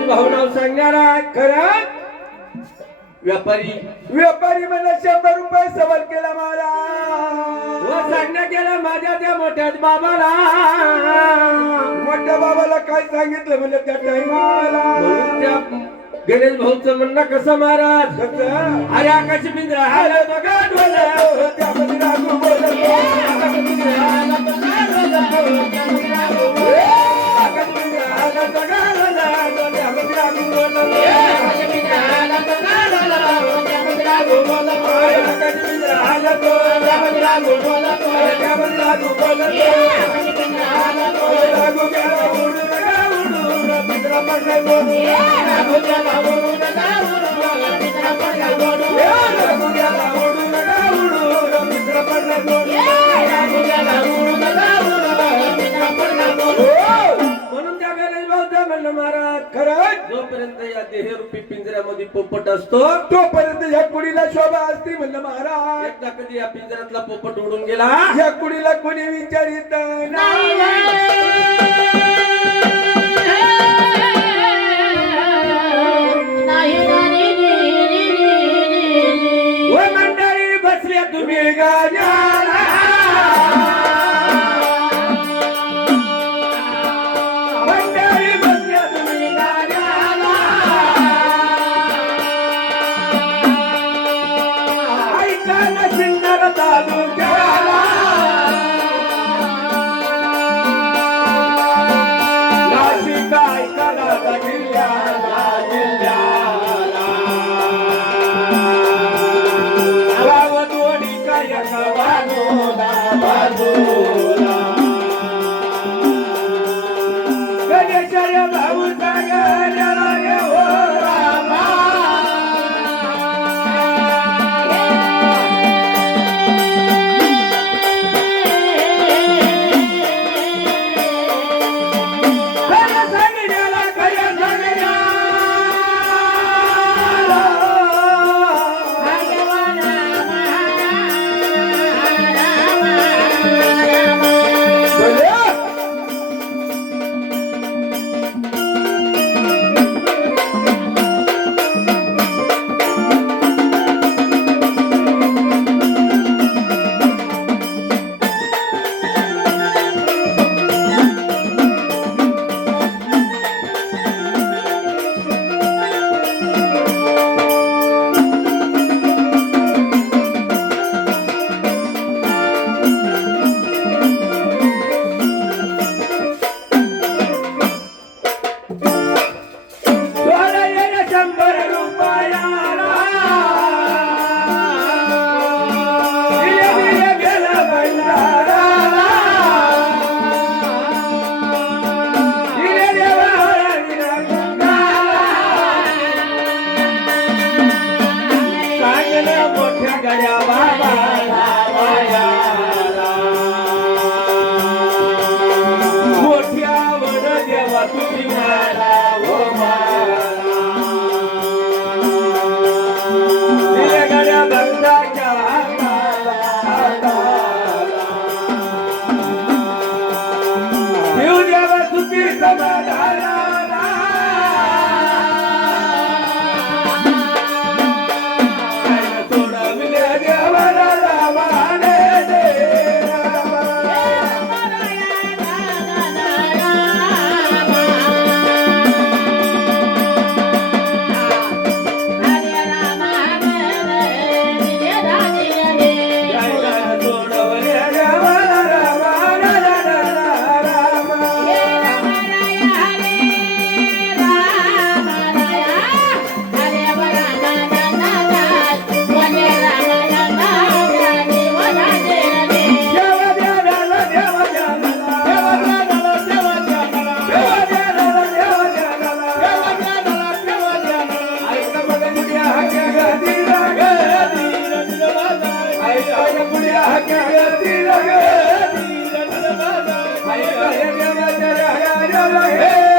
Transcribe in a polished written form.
गणेश भाऊ नाव सांगणारा खरं व्यापारी व्यापारी मला 100 रुपये सवाल केला मला व सांगण्या केला माझ्या त्या मोठ्या बाबाला. मोठ्या बाबाला काय सांगितलं म्हणजे त्या टाइमाला म्हणून त्या गणेश भाऊचं म्हणणं कसं महाराज कसं अरे आकाश पिंजरा हाल बघा डोला त्यामध्ये रागू बोलत आकाश पिंजरा हाल बघा डोला आकाश पिंजरा हाल बघा डोला त्यामध्ये रागू बोलला आकाश पिंजरा हाल बघा डोला त्यामध्ये रागू बोलला आकाश पिंजरा हाल त्यामध्ये रागू बोलला त्यामध्ये रागू बोलला आकाश पिंजरा हाल रागू गेला उडू नका उडू पिंजरा पडला बोलू रागू गेला उडू नका उडू पिंजरा पडला बोलू रागू गेला उडू नका उडू पिंजरा पडला बोलू रागू गेला उडू नका उडू पिंजरा पडला बोलू. म्हणून त्या गणेश भाऊचं म्हणणं महाराज खरं जोपर्यंत या देहरूपी पिंजऱ्यामध्ये पोपट असतो तोपर्यंत या कुडीला शोभा असते म्हणलं महाराज. एकदा कधी या पिंजऱ्यातला पोपट उडून गेला या कुडीला कोणी विचारित नाही. व मंडळी बसल्या तुम्ही गाण्याला मंडळी बसल्या तुम्ही गाण्याला ऐकायला शिंदर तालुक्याला नाशिक ऐकायला जिल्ह्याला जिल्ह्याला गावदोडी काय बाजूला बाजूला गणेशाय भाऊ सांगण्याला ये हो रामा खरं सांगण्याला खरं सांगण्याला सोडायला 100 रुपयाला दिले दिले गेला भंडाराला दिले देवाला दिला गंगाला सांगलं मोठ्या गड्या बाबाला बायाला मोठ्या वन देवा तुझी मला ओ मला दिले गड्या बंदाच्या हाताला हाताला देव देवा सुखी समाधानाला सोडविले देवाला रामाने Hey!